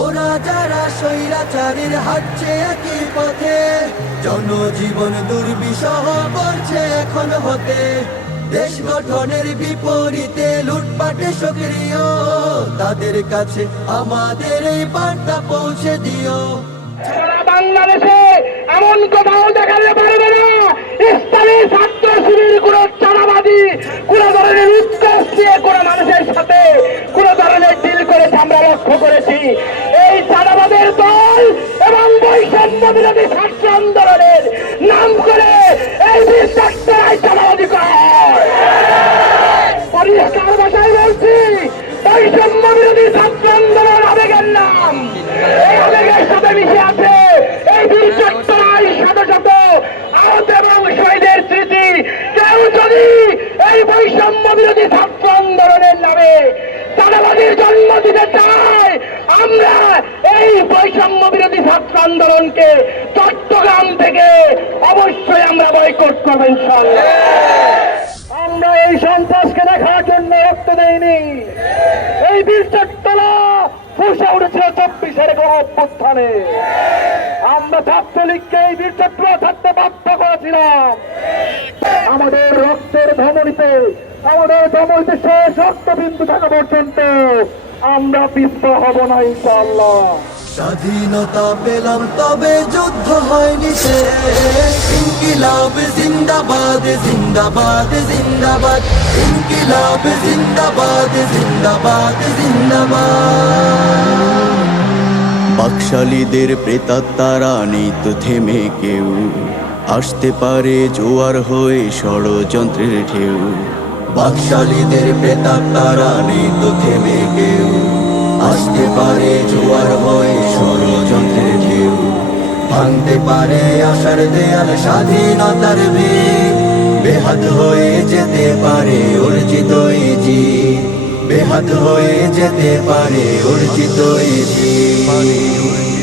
ওরা যারা স্বৈরাচারের হাঁটছে একই পথে, জনজীবন দুর্বিষহ করছে এখন হতে। দেশ গঠনের বিপরীতে লুটপাটে সক্রিয়, তাদের কাছে আমাদের এই বার্তা পৌঁছে দিও। বাংলাদেশে এমন কোথাও দেখাতে পারবে কোন সাথে কোন ধরনের ডিল করেছে, আমরা লক্ষ্য করেছি। এই চাঁদাবাদের দল এবং বৈষম্য বিরোধী ছাত্র আন্দোলনের নাম করে এই করা হয়। পরিষ্কার ভাষায় বলছি? বৈষম্য বিরোধী ছাত্র আন্দোলন আবেগের নাম। এই আবেগের সাথে মিশে আছে এই বীর চট্টরাই শত শত আহত এবং শহীদের স্মৃতি। কেউ যদি এই বৈষম্য বিরোধী ছাত্র চায় আমরা এই বৈষম্য বিরোধী ছাত্র আন্দোলনকে চট্টগ্রাম থেকে অবশ্যই আমরা বয়কট করবেন ইনশাআল্লাহ। আমরা এই সন্ত্রাসকে দেখার জন্য রক্ত দেইনি। এই বীর চট্টলা ফুসে উঠেছিল চব্বিশের গণ অভ্যুত্থানে। আমরা ছাত্রলীগকে এই বীর চট্টলা থাকতে বাধ্য করেছিলাম। আমাদের রক্তের ধমনীতে, আমাদের ধমনীতে শেষ রক্তবিন্দু থাকা পর্যন্ত আমরা পিছপা হব না, ইনশাআল্লাহ। স্বাধীনতা পেলাম, তবে যুদ্ধ হয়নি শেষ। ইনকিলাব জিন্দাবাদ জিন্দাবাদ জিন্দাবাদ। ইনকিলাব জিন্দাবাদ জিন্দাবাদ জিন্দাবাদ। বাকশালীদের প্রেতাত্মারা নেই তো থেমে কেউ। আসতে পারে জোয়ার হয়ে ষড়যন্ত্রের ঢেউ। বাকশালীদের প্রেতাত্মারা নেই তো থেমে কেউ। আসতে পারে জোয়ার হয়ে ষড়যন্ত্রের ঢেউ। ভাঙতে পারে আশার দেয়াল স্বাধীনতার বেহাত হয়ে যেতে পারে অর্জিত এই জিত বেহাত হয়ে যেতে পারে অর্জিত জিত